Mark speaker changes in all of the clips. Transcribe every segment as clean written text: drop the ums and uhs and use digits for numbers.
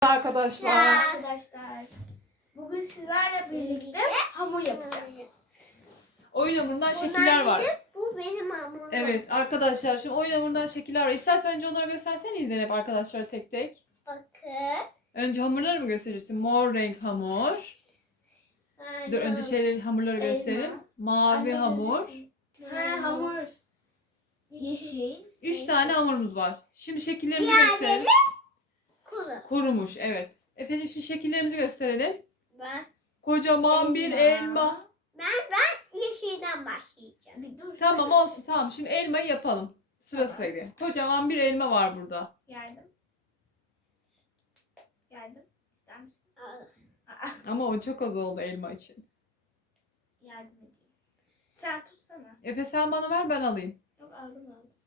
Speaker 1: arkadaşlar.
Speaker 2: Arkadaşlar, bugün sizlerle birlikte hamur yapacağız.
Speaker 1: Oyun hamurundan şekiller var.
Speaker 3: Bu benim hamurum.
Speaker 1: Evet arkadaşlar, şimdi oyun hamurundan şekiller var. İstersen önce onları göstersene Zeynep arkadaşlara tek tek.
Speaker 3: Bakın.
Speaker 1: Önce hamurları mı gösterirsin? Mor renk hamur. Dur önce hamurları gösterelim. Mavi hamur.
Speaker 2: Hamur. Yeşil.
Speaker 1: 3 tane hamurumuz var. Şimdi şekillerimizi
Speaker 3: Diğerleri
Speaker 1: gösterelim.
Speaker 3: kuru.
Speaker 1: Kurumuş, evet. Efendim şimdi şekillerimizi gösterelim.
Speaker 3: Ben
Speaker 1: Kocaman bir elma.
Speaker 3: yeşilden başlayacağım.
Speaker 2: Bir dur.
Speaker 1: Tamam olsun, tamam. Şimdi elmayı yapalım. Sıra
Speaker 2: Tamam.
Speaker 1: sıra gidelim. Kocaman bir elma var burada.
Speaker 2: Yardım. İster misin?
Speaker 1: Ama o çok az oldu elma için.
Speaker 2: Yardım edeyim. Sen tutsana.
Speaker 1: Efe sen bana ver, ben alayım.
Speaker 2: Yok aldım.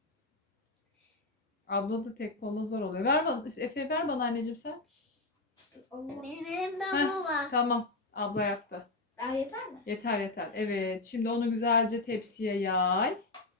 Speaker 1: Abla da tek kolla zor oluyor. Ver bana. Efe ver bana anneciğim sen.
Speaker 2: Allah.
Speaker 3: Benim elimde hamur var.
Speaker 1: Tamam. Abla yaptı.
Speaker 2: Daha yeter mi?
Speaker 1: Yeter yeter. Evet. Şimdi onu güzelce tepsiye yay.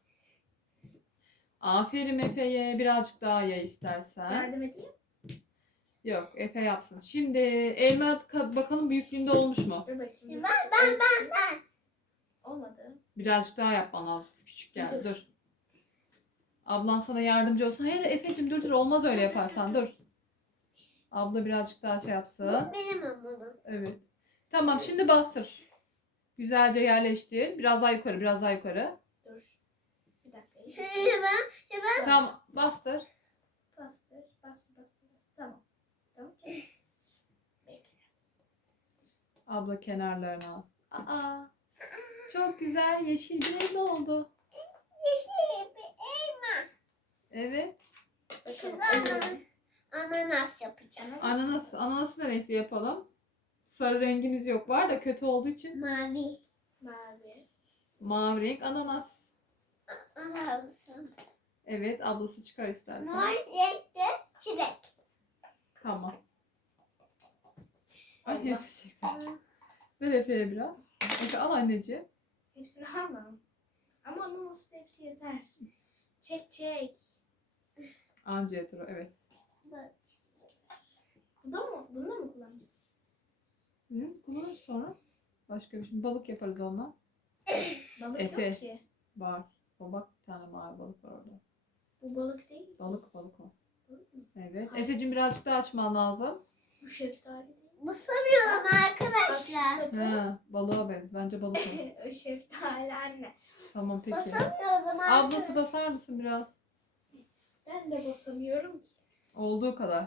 Speaker 1: Aferin Efe'ye. Birazcık daha yay istersen.
Speaker 2: Yardım edeyim.
Speaker 1: Yok, Efe yapsın. Şimdi elma bakalım büyüklüğünde olmuş mu?
Speaker 2: Dur bakayım.
Speaker 3: Ben.
Speaker 2: Olmadı.
Speaker 1: Birazcık daha yapman lazım. Küçük geldi.
Speaker 2: Dur.
Speaker 1: Dur. Ablan sana yardımcı olsun. Hayır Efe'cim dur olmaz öyle yaparsan dur. Abla birazcık daha şey yapsın.
Speaker 3: Bu benim hamurum.
Speaker 1: Evet. Tamam şimdi bastır. Güzelce yerleştir. Biraz daha yukarı, biraz daha yukarı.
Speaker 2: Dur. Bir dakika.
Speaker 3: Ben
Speaker 1: Tamam bastır.
Speaker 2: Bastır. Tamam. Bekle.
Speaker 1: Abla kenarlarını az. Aa, çok güzel yeşil bir elma oldu.
Speaker 3: yeşil bir elma.
Speaker 1: Evet.
Speaker 2: Bakalım.
Speaker 3: Şimdi ananas yapacağım.
Speaker 1: Ananası da renkli yapalım. Sarı rengimiz yok. Var da kötü olduğu için
Speaker 3: Mavi.
Speaker 2: Mavi.
Speaker 1: mavi renk ananas.
Speaker 3: Alır mısın?
Speaker 1: Evet ablası çıkar istersen.
Speaker 3: Mor renkte çilek.
Speaker 1: Tamam. Ay
Speaker 2: Allah.
Speaker 1: hepsi çekti. Ver Efe'ye biraz. Efe al anneciğim.
Speaker 2: Hepsini alma. Ama onun olsun hepsi yeter. Çek.
Speaker 1: Anca yeter o, evet.
Speaker 3: Bak.
Speaker 2: Bunu da mı kullanacağız?
Speaker 1: Kullanırız sonra. Başka bir şey. Balık yaparız onunla.
Speaker 2: Balık
Speaker 1: Efe.
Speaker 2: yok ki.
Speaker 1: Var. O bak bir tane mavi balık var orada.
Speaker 2: Bu balık değil.
Speaker 1: Balık o.
Speaker 2: Balık mı?
Speaker 1: Evet. Efe'cim birazcık daha açman lazım.
Speaker 2: Bu şeftali değil.
Speaker 3: Bu sanıyorum
Speaker 2: Bak şu
Speaker 3: arkadaşlar.
Speaker 2: sapı.
Speaker 1: He, balığa benz. Bence balık o.
Speaker 2: O şeftali anne.
Speaker 1: Tamam peki.
Speaker 3: Basamıyorum
Speaker 1: Ablası basar mısın biraz?
Speaker 2: Ben de basamıyorum ki.
Speaker 1: Olduğu kadar.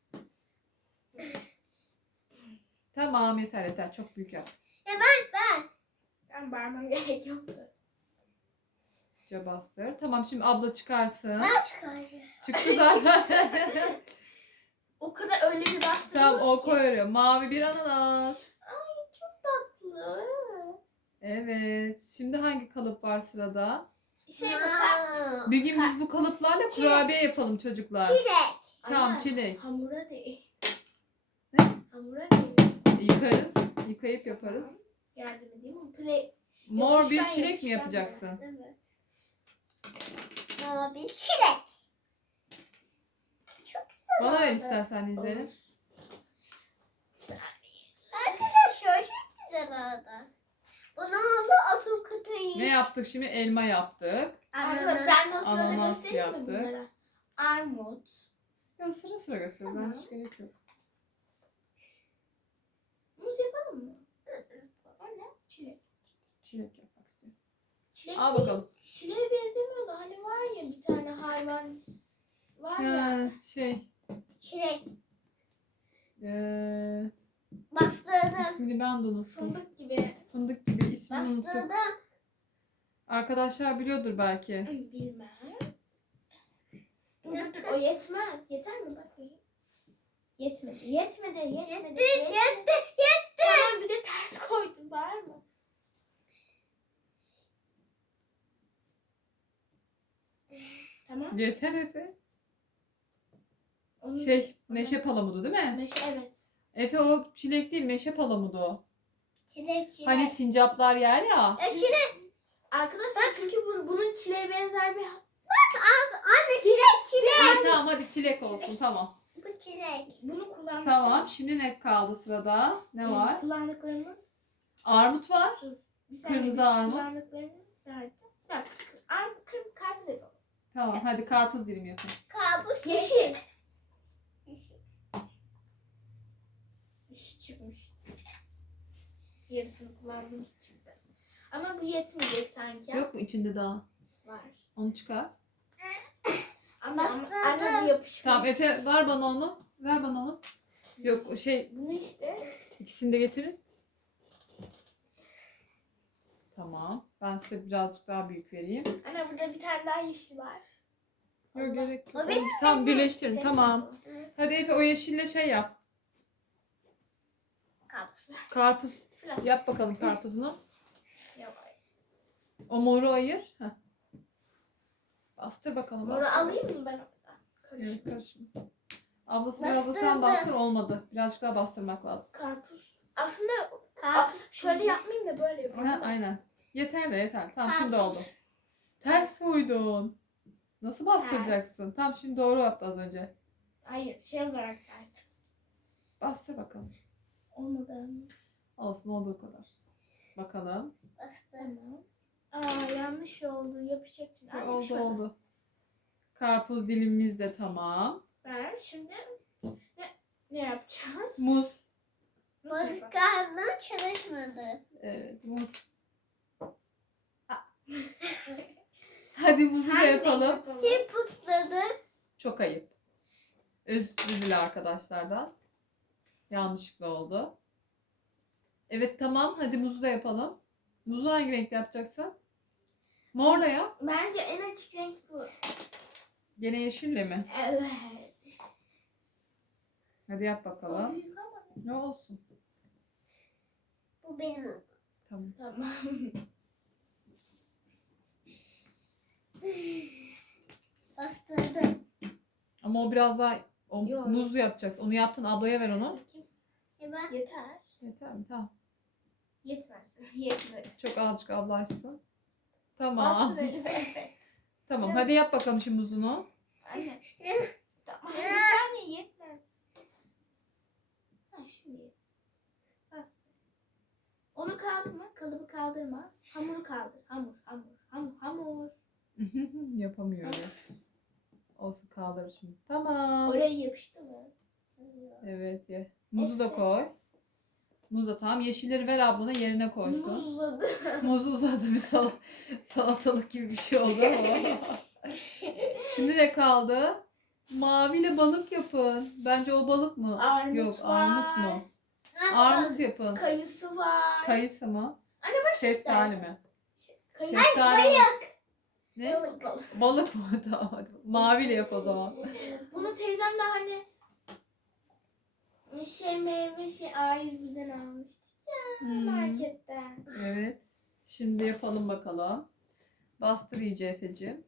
Speaker 1: Tamam yeter. Çok büyük yap.
Speaker 2: Ben bağırmam gerek yoktu.
Speaker 1: İyice bastır. Tamam şimdi abla çıkarsın.
Speaker 3: Ben çıkaracağım.
Speaker 1: Çıktı zaten.
Speaker 2: O kadar öyle bir bastırıyoruz
Speaker 1: Tamam o
Speaker 2: ki.
Speaker 1: koyuyor. Mavi bir ananas.
Speaker 2: Tatlı.
Speaker 1: Evet. Şimdi hangi kalıp var sırada?
Speaker 2: Şey bak.
Speaker 3: Aa,
Speaker 1: Bir gün biz bu kalıplarla kurabiye yapalım çocuklar.
Speaker 3: çilek.
Speaker 1: Tamam
Speaker 2: Anne,
Speaker 1: çilek.
Speaker 2: Hamura değil.
Speaker 1: Ne?
Speaker 2: Hamura değil.
Speaker 1: Yıkarız. Yıkayıp yaparız.
Speaker 2: Yardım edeyim mi? Play.
Speaker 1: Mor bir
Speaker 2: Yapışkan,
Speaker 1: çilek mi
Speaker 2: yapışkan
Speaker 1: yapacaksın?
Speaker 3: Evet. Mavi çilek. Çok güzel
Speaker 1: Bana ver
Speaker 3: oldu.
Speaker 1: istersen izleyelim.
Speaker 2: Olur.
Speaker 3: Arkadaşlar çok güzel oldu. Bunu oldu atıl kutuyu.
Speaker 1: Ne yaptık şimdi? Elma yaptık.
Speaker 2: Arkadaşlar ben de o sırada
Speaker 1: Ananas
Speaker 2: göstereyim mi
Speaker 1: yaptık.
Speaker 2: bunlara? Armut.
Speaker 1: Ya sıra sıra göster. Ben
Speaker 2: Tamam.
Speaker 1: hiç gerek yok.
Speaker 2: Muz yapalım mı? O ne? Çilek.
Speaker 1: Çilek yapmak istiyorum.
Speaker 2: Çilek
Speaker 1: Al
Speaker 2: değil.
Speaker 1: bakalım.
Speaker 2: Çileğe benzemiyor da hani var ya bir tane hayvan var ya.
Speaker 3: Çilek.
Speaker 1: Ee,
Speaker 3: Bastırdım.
Speaker 1: ismini ben de unuttum.
Speaker 2: Fındık gibi.
Speaker 1: Fındık gibi ismini unuttum.
Speaker 3: Bastırdım.
Speaker 1: Arkadaşlar biliyordur belki.
Speaker 2: Bilmem. Dur o yetmez. Yeter mi bakayım? Yetmedi.
Speaker 3: Yetti. Yetti.
Speaker 2: Tamam bir de ters koydum var mı? Tamam.
Speaker 1: Yeter Efe.
Speaker 2: Onu-
Speaker 1: Meşe palamudu değil mi?
Speaker 2: Evet.
Speaker 1: Efe o çilek değil, meşe palamudu o.
Speaker 3: Çilek.
Speaker 1: Hani sincaplar yer ya.
Speaker 3: Çilek.
Speaker 2: Arkadaşlar çünkü bunun çileğe benzer bir
Speaker 3: Anne çilek.
Speaker 1: İyi tamam hadi çilek olsun tamam.
Speaker 3: Bu Bu çilek.
Speaker 2: Bunu kullandık.
Speaker 1: Tamam. Şimdi ne kaldı sırada? Ne var?
Speaker 2: Kullandıklarımız.
Speaker 1: Armut var.
Speaker 2: Dur. Bir saniye,
Speaker 1: Kırmızı
Speaker 2: biz
Speaker 1: armut.
Speaker 2: Kullandıklarımız nerede? Bir dakika. Karpuz yapalım.
Speaker 1: Tamam. Hadi karpuz dilimi yapın.
Speaker 3: Kabus
Speaker 2: Yeşil.
Speaker 3: Yeşil.
Speaker 2: Yeşil çıkmış. Yarısını kullandığımız çıktı. Ama bu yetmeyecek sanki.
Speaker 1: Yok mu içinde daha?
Speaker 2: Var.
Speaker 1: Onu çıkar.
Speaker 2: Ama
Speaker 3: Bastırdım.
Speaker 2: anne bu yapışmış.
Speaker 1: Tamam Efe ver bana onu. Ver bana onu. Yok o şey
Speaker 2: Bunu işte.
Speaker 1: ikisini de getirin. Tamam. Ben size birazcık daha büyük vereyim.
Speaker 2: Anne burada bir tane daha yeşil var.
Speaker 1: Yok gerek yok.
Speaker 3: O benim,
Speaker 1: Tamam birleştirin.
Speaker 2: Senin
Speaker 1: Tamam.
Speaker 2: yapalım.
Speaker 1: Hadi Efe o yeşille şey yap.
Speaker 3: Kabus.
Speaker 1: Karpuz.
Speaker 2: Şurada.
Speaker 1: Yap bakalım karpuzunu.
Speaker 2: Yok.
Speaker 1: O moru ayır. Heh. Bastır bakalım.
Speaker 2: Bunu
Speaker 1: bastır.
Speaker 2: alayım mı ben oradan?
Speaker 1: Evet
Speaker 2: Karışmasın.
Speaker 1: karışmasın. Ablası biraz da sen
Speaker 3: Bastırdım.
Speaker 1: bastır olmadı. Birazcık daha bastırmak lazım.
Speaker 2: Karpuz. Aslında
Speaker 3: Kabus.
Speaker 2: şöyle yapmayayım da böyle yapayım.
Speaker 1: Ha, aynen. Yeter de yeter. Tamam şimdi
Speaker 3: Karpuz.
Speaker 1: oldu. Ters koydun. Nasıl bastıracaksın? Tam şimdi doğru yaptı az önce.
Speaker 2: Hayır, şey olarak ters.
Speaker 1: Bastır bakalım.
Speaker 2: Olmadı.
Speaker 1: Olsun olduğu kadar. Bakalım.
Speaker 3: Bastı.
Speaker 2: Tamam. Yanlış oldu. Yapacak şimdi. Ay,
Speaker 1: oldu
Speaker 2: yapışmadı.
Speaker 1: oldu. Karpuz dilimimiz de tamam.
Speaker 2: Ben şimdi ne yapacağız?
Speaker 1: Muz.
Speaker 2: Nasıl yapalım?
Speaker 3: Bozuklardan çalışmadı.
Speaker 1: Evet muz. Hadi muzu da
Speaker 2: Hangi renk
Speaker 1: yapalım.
Speaker 3: Kim putladı?
Speaker 1: Çok ayıp. Özür dile arkadaşlardan. Yanlışlıkla oldu. Evet tamam. Hadi muzu da yapalım. Muzu hangi renkte yapacaksın? Morla yap.
Speaker 2: Bence en açık renk bu.
Speaker 1: Gene yeşille mi?
Speaker 2: Evet.
Speaker 1: Hadi yap
Speaker 2: O
Speaker 1: bakalım.
Speaker 2: büyük ama.
Speaker 1: Ne olsun?
Speaker 3: Bu benim.
Speaker 1: Tamam.
Speaker 2: Tamam.
Speaker 3: Bastırdım.
Speaker 1: Ama o biraz daha
Speaker 2: Yok.
Speaker 1: muzlu yapacaksın. Onu yaptın ablaya ver onu.
Speaker 2: Bakayım.
Speaker 3: Ben
Speaker 2: Yeter.
Speaker 1: Yeter mi? Tamam.
Speaker 2: Yetmez. Yetmedi.
Speaker 1: Çok azıcık abla açsın. Tamam.
Speaker 2: Bastırayım. Evet.
Speaker 1: Tamam.
Speaker 2: Biraz-
Speaker 1: Hadi yap bakalım şimdi muzunu.
Speaker 2: Anne. Tamam. Bir saniye yetmez. Ha şimdi. Bastır. Onu kaldırma. Kalıbı kaldırma. Hamuru kaldır. Hamur.
Speaker 1: Yapamıyoruz. Olsun kaldır şimdi. Tamam.
Speaker 2: Oraya yapıştı mı?
Speaker 1: Evet ye. Muzu da koy. Muz da tamam. Yeşilleri ver ablana yerine koysun.
Speaker 2: Muz uzadı.
Speaker 1: Muzu uzadı bir salatalık gibi bir şey oldu ama. Şimdi ne kaldı? Maviyle balık yapın. Bence o balık mı?
Speaker 2: Armut
Speaker 1: Yok
Speaker 2: var.
Speaker 1: armut mu? Armut yapın.
Speaker 2: Kayısı var.
Speaker 1: Kayısı mı?
Speaker 2: Anne bak
Speaker 1: Şeftali
Speaker 2: istersen.
Speaker 1: mi?
Speaker 2: Kayısı.
Speaker 1: Şeftali mi? Ne?
Speaker 3: balık.
Speaker 1: Balık mı? Tamam hadi. Maviyle yap o zaman.
Speaker 2: Bunu teyzem de hani meyve A101'den almıştık ya marketten.
Speaker 1: Evet. Şimdi yapalım bakalım. Bastır iyice Efe'ciğim.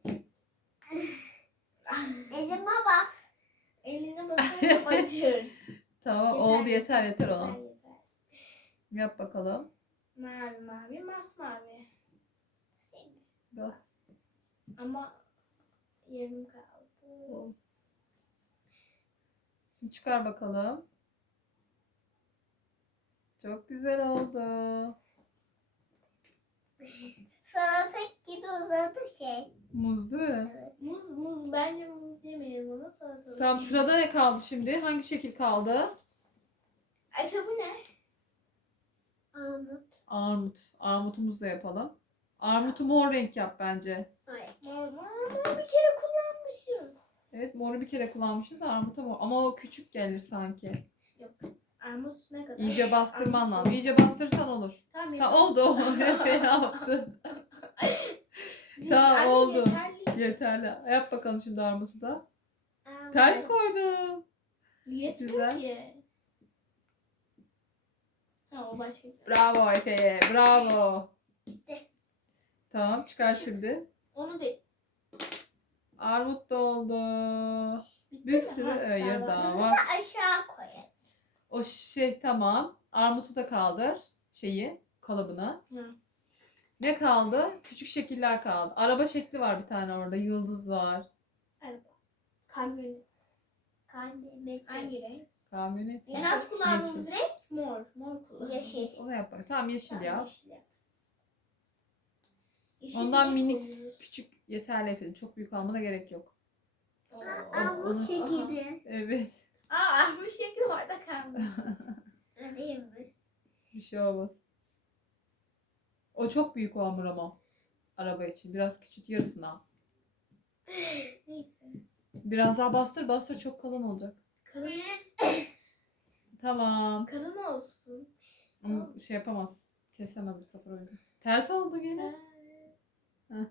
Speaker 3: Elime bak.
Speaker 2: Eline basarsa acır.
Speaker 1: Tamam
Speaker 2: Yeter,
Speaker 1: oldu yeter yeter ona.
Speaker 2: Yeter.
Speaker 1: Yap bakalım.
Speaker 2: Mavi, masmavi.
Speaker 1: Bas.
Speaker 2: Ama yarım kaldı.
Speaker 1: Olsun. Şimdi çıkar bakalım. Çok güzel oldu.
Speaker 3: Salata gibi uzadı şey.
Speaker 1: Muz değil mi?
Speaker 2: Muz bence muz demeyelim ona salatalık.
Speaker 1: Tamam sırada ne kaldı şimdi? Hangi şekil kaldı?
Speaker 2: Efe bu ne?
Speaker 3: Armut.
Speaker 1: Armut. Armutumuzu da yapalım. Armutu mor renk yap bence.
Speaker 3: Hayır.
Speaker 2: Mor bir kere kullanmışım.
Speaker 1: Evet moru bir kere kullanmışız. Armuta mor. Ama o küçük gelir sanki.
Speaker 2: Yok. Armut ne kadar?
Speaker 1: İyice bastırman
Speaker 2: Armut
Speaker 1: lazım.
Speaker 2: yok.
Speaker 1: İyice bastırsan olur.
Speaker 2: Tamam.
Speaker 1: Ha, oldu. Efe ne yaptı? Tamam,
Speaker 2: Anne,
Speaker 1: oldu.
Speaker 2: Yeterli.
Speaker 1: Yeterli. Yap bakalım şimdi armutu da.
Speaker 3: Armut.
Speaker 1: Ters koydum.
Speaker 2: Yetmiyor
Speaker 1: Güzel.
Speaker 2: ki. Ha o başka.
Speaker 1: Bravo Efe'ye. Bravo.
Speaker 3: Bitti.
Speaker 1: Tamam çıkar şimdi.
Speaker 2: Onu değil.
Speaker 1: Armut da oldu.
Speaker 2: Bitti
Speaker 1: Bir
Speaker 2: mi?
Speaker 1: sürü
Speaker 2: Ha,
Speaker 1: hayır
Speaker 2: var.
Speaker 1: daha var.
Speaker 3: Aşağı koyalım.
Speaker 1: O şey tamam. Armutu da kaldır. Şeyi kalıbına.
Speaker 2: Hı.
Speaker 1: Ne kaldı? Küçük şekiller kaldı. Araba şekli var bir tane orada. Yıldız var.
Speaker 2: Araba. Kamyon.
Speaker 3: Kalbim
Speaker 2: Hangi renk?
Speaker 1: Kamyonet.
Speaker 3: Yeşil.
Speaker 2: En az kullandığımız renk mor. Mor kullanıyoruz.
Speaker 3: Yeşil.
Speaker 1: Onu yap bak. Tamam yeşil
Speaker 2: Tamam,
Speaker 1: ya.
Speaker 2: yeşil yap. Yeşil
Speaker 1: Ondan
Speaker 2: renk
Speaker 1: minik,
Speaker 2: koyuyoruz.
Speaker 1: küçük yeterli efendim. Çok büyük almana gerek yok.
Speaker 2: Oo.
Speaker 3: Aa, bu şekilde.
Speaker 1: Evet.
Speaker 2: Armut şekli orada kalmış.
Speaker 3: Değil mi?
Speaker 1: Bir şey olmaz. O çok büyük o hamur ama. Araba için. Biraz küçült, yarısını al.
Speaker 2: Neyse.
Speaker 1: Biraz daha bastır bastır, çok kalın olacak.
Speaker 2: Kalın olsun.
Speaker 1: Tamam.
Speaker 2: Kalın olsun.
Speaker 1: Ama şey yapamaz. Kesemez bu sefer o yüzden. Ters oldu gene. Heh.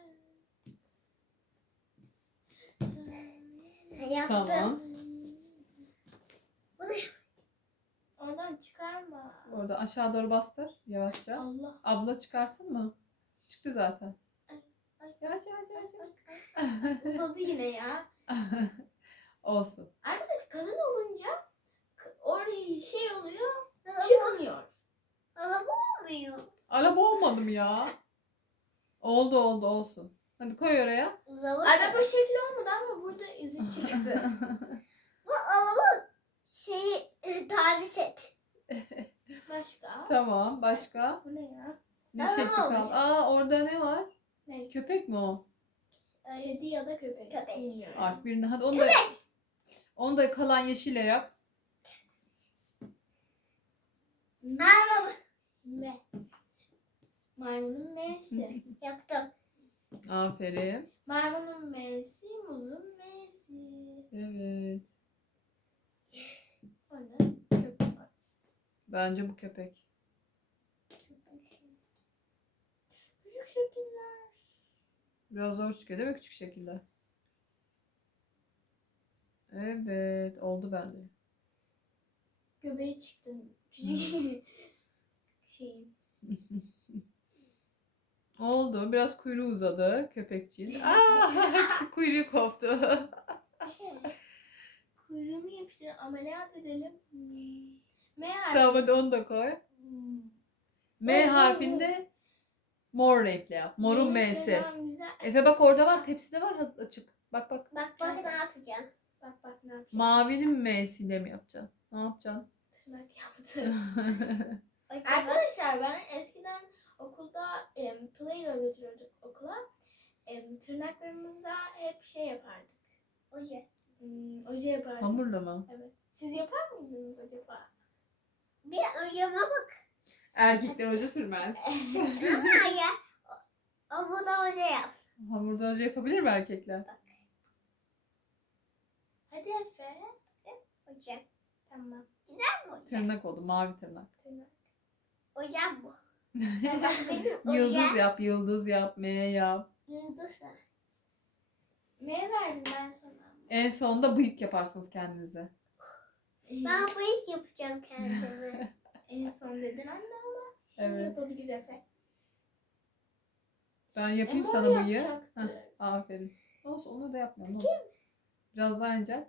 Speaker 3: Yaptım.
Speaker 1: Tamam.
Speaker 3: Bu ne?
Speaker 2: Oradan çıkarma.
Speaker 1: Orada aşağı doğru bastır yavaşça.
Speaker 2: Allah.
Speaker 1: Abla çıkarsın mı? Çıktı zaten.
Speaker 2: Ay,
Speaker 1: Yavaş yavaş yavaş.
Speaker 2: Uzadı yine ya.
Speaker 1: Olsun.
Speaker 2: Arkadaşlar kalın olunca oraya şey oluyor,
Speaker 3: Araba,
Speaker 2: çıkmıyor.
Speaker 3: araba olmuyor.
Speaker 1: Araba olmadı mı ya? Oldu oldu olsun. Hadi koy oraya.
Speaker 2: Araba şekli olmadı ama burada izi çıktı.
Speaker 3: Bu araba şeyi tarif et.
Speaker 2: Başka?
Speaker 1: Tamam. Başka?
Speaker 2: Bu ne ya?
Speaker 1: Ne
Speaker 3: Araba
Speaker 1: şekli
Speaker 3: olmuş.
Speaker 1: kaldı? Aa, orada ne var?
Speaker 2: Ne?
Speaker 1: Köpek mi o?
Speaker 2: Kedi ya da köpek.
Speaker 3: Köpek.
Speaker 2: Bilmiyorum.
Speaker 1: Artık birini hadi onu da kalan yeşile yap.
Speaker 3: Araba
Speaker 2: Me. Maymunun M'si.
Speaker 3: yaptım.
Speaker 1: Aferin.
Speaker 2: Maymunun M'si, muzun M'si.
Speaker 1: Evet.
Speaker 2: O ne? Köpek.
Speaker 1: Bence bu köpek.
Speaker 2: Küçük şekiller.
Speaker 1: Biraz zor çıkıyor değil mi küçük şekilde? Evet. Oldu bence.
Speaker 2: Göbeği çıktı. Küçük şeyin.
Speaker 1: Oldu. Biraz kuyruğu uzadı köpekçiğin. Aa, kuyruğu koptu.
Speaker 2: Kuyruğunu yapıştır. Ameliyat edelim. M harfi.
Speaker 1: Tamam hadi onu da koy. M harfinde mor renkle yap. Morun
Speaker 2: Benim
Speaker 1: M'si.
Speaker 2: tırnağım güzel.
Speaker 1: Efe bak orada var. Tepside var açık. Bak bak.
Speaker 3: Bak ne yapacağım.
Speaker 2: Bak ne yapacağım.
Speaker 1: Mavinin M'siyle mi yapacaksın? Ne yapacaksın?
Speaker 2: Tırnak yaptım.
Speaker 3: Acaba
Speaker 2: Arkadaşlar ben eskiden okulda Play-Doh götürüyorduk okula. Tırnaklarımıza hep şey yapardık.
Speaker 3: oje.
Speaker 2: Oje yapardık.
Speaker 1: Hamurla mı?
Speaker 2: Evet. Siz yapar mıydınız acaba?
Speaker 3: Bir ojeme bak.
Speaker 1: Erkekler hoca sürmez.
Speaker 3: Ama ya. O bu da oje yap.
Speaker 1: Hamurda hoca yapabilir mi erkekler?
Speaker 2: Hadi Efe.
Speaker 3: Oje.
Speaker 2: Tamam.
Speaker 3: Güzel mi oje?
Speaker 1: Tırnak oldu. Mavi tırnak.
Speaker 2: Tırnak.
Speaker 3: Ojem bu.
Speaker 2: Tamam.
Speaker 3: Benim
Speaker 1: Yıldız
Speaker 3: ojem.
Speaker 1: yap. Yıldız yap. M yap.
Speaker 3: Yıldız var.
Speaker 2: Ne verdim ben sana?
Speaker 1: En sonunda bıyık yaparsınız kendinize.
Speaker 3: Ben bu iş yapacağım kendime.
Speaker 2: En son dedin anne ama şimdi
Speaker 1: Evet.
Speaker 2: yapabilir Efe.
Speaker 1: Ben yapayım
Speaker 2: Mor
Speaker 1: sana bıyığı.
Speaker 2: yapacaktı.
Speaker 1: Heh, aferin. Olsun onu da yapmıyorum. Ne olacak? Biraz daha incelt.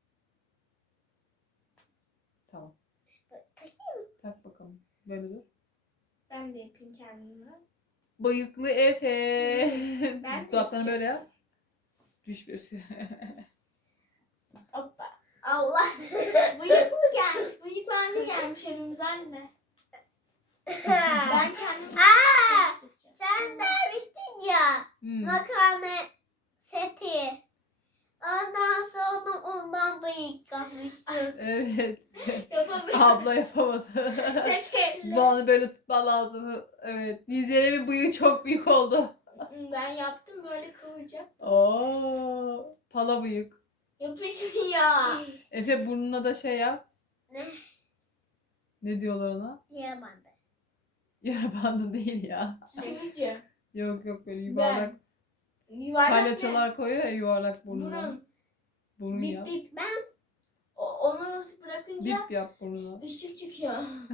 Speaker 1: Tamam.
Speaker 3: Takayım mı?
Speaker 1: Tak bakalım. Böyle dur.
Speaker 2: Ben de yapayım kendime.
Speaker 1: Bıyıklı Efe.
Speaker 2: Ben de
Speaker 1: Dudaklarını böyle yap. Düşmüyorsun.
Speaker 2: Hoppa.
Speaker 3: Allah.
Speaker 2: Bıyıklı gelmiş. Bıyıklar ne gelmiş evimize anne? Ben kendim
Speaker 3: Aa, sen vermiştin ya.
Speaker 1: Hmm.
Speaker 3: Makarna seti. Ondan sonra ondan bıyık yapmıştık.
Speaker 1: Evet.
Speaker 2: yapamıyorum.
Speaker 1: Abla yapamadı.
Speaker 2: Tek elle.
Speaker 1: Doğan'ı böyle tutman lazım. Evet. Nizel'in bıyığı çok büyük oldu.
Speaker 2: Ben yaptım böyle kıvıracak.
Speaker 1: Oo, pala bıyık.
Speaker 2: Yapışmıyor.
Speaker 1: Efe burnuna da şey yap.
Speaker 3: Ne?
Speaker 1: Ne diyorlar ona?
Speaker 3: Niye bandı?
Speaker 1: Yara bandı değil ya.
Speaker 2: Sürücü.
Speaker 1: Yok yok böyle yuvarlak.
Speaker 2: Yuvarlak ne?
Speaker 1: Palyaçolar koyuyor ya yuvarlak burnuna.
Speaker 2: Burun.
Speaker 1: Burun
Speaker 2: Bip
Speaker 1: yap.
Speaker 2: bip.
Speaker 3: Ben
Speaker 2: Onu bırakınca
Speaker 1: Bip yap burnuna.
Speaker 2: ışık çıkıyor.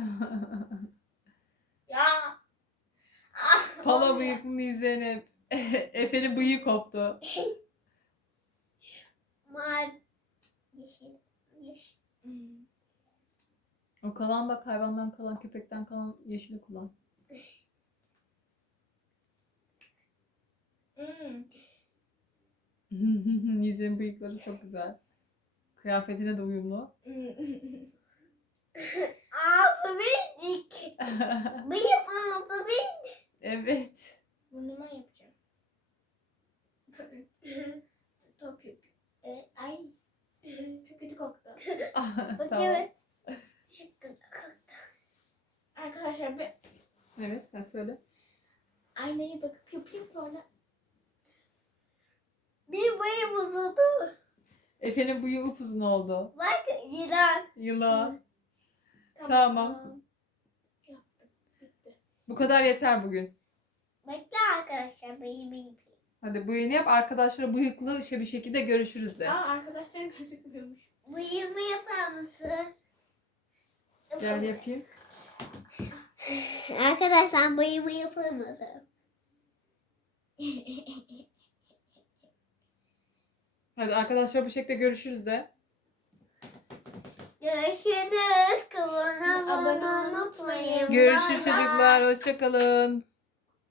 Speaker 2: Ya. Ah,
Speaker 1: Pala
Speaker 2: olmuyor.
Speaker 1: bıyıklı Nizel'in. Efe'nin bıyığı koptu.
Speaker 3: mavi. Yeşil. Yeşil.
Speaker 2: Hmm.
Speaker 1: O kalan bak hayvandan kalan köpekten kalan yeşili kullan.
Speaker 2: Hmm.
Speaker 1: Nizel'in bıyıkları çok güzel. Kıyafetine de uyumlu.
Speaker 3: Ağzı bildik. Bıyık ağzı bildik.
Speaker 1: Evet.
Speaker 2: Burnuma yapacağım. Top yapayım. Ay. Çok kötü koktu.
Speaker 1: Tamam.
Speaker 3: Bakayım. Şıkkı.
Speaker 2: Arkadaşlar bir
Speaker 1: Evet, sen söyle.
Speaker 2: aynaya bakıp yapayım sonra.
Speaker 3: Bir bıyık uzadı.
Speaker 1: Efe'nin bıyığı upuzun oldu.
Speaker 3: Bak yılan.
Speaker 1: Yılan. Tamam.
Speaker 2: Yaptım. Bitti.
Speaker 1: Bu kadar yeter bugün.
Speaker 3: Bekle arkadaşlar bıyık bıyık.
Speaker 1: Hadi bıyığını yap. Arkadaşlara bıyıklı bir şekilde görüşürüz de.
Speaker 2: Arkadaşlarım gözükmüyormuş.
Speaker 3: Bıyığımı yapar mısın?
Speaker 1: Gel yapayım.
Speaker 3: Arkadaşlar bıyığımı yapar mısın?
Speaker 1: Hadi arkadaşlar bu şekilde görüşürüz de.
Speaker 3: Görüşürüz. Kavana abone unutmayın.
Speaker 1: Görüşürüz
Speaker 3: Bye bye.
Speaker 1: çocuklar. Hoşça kalın.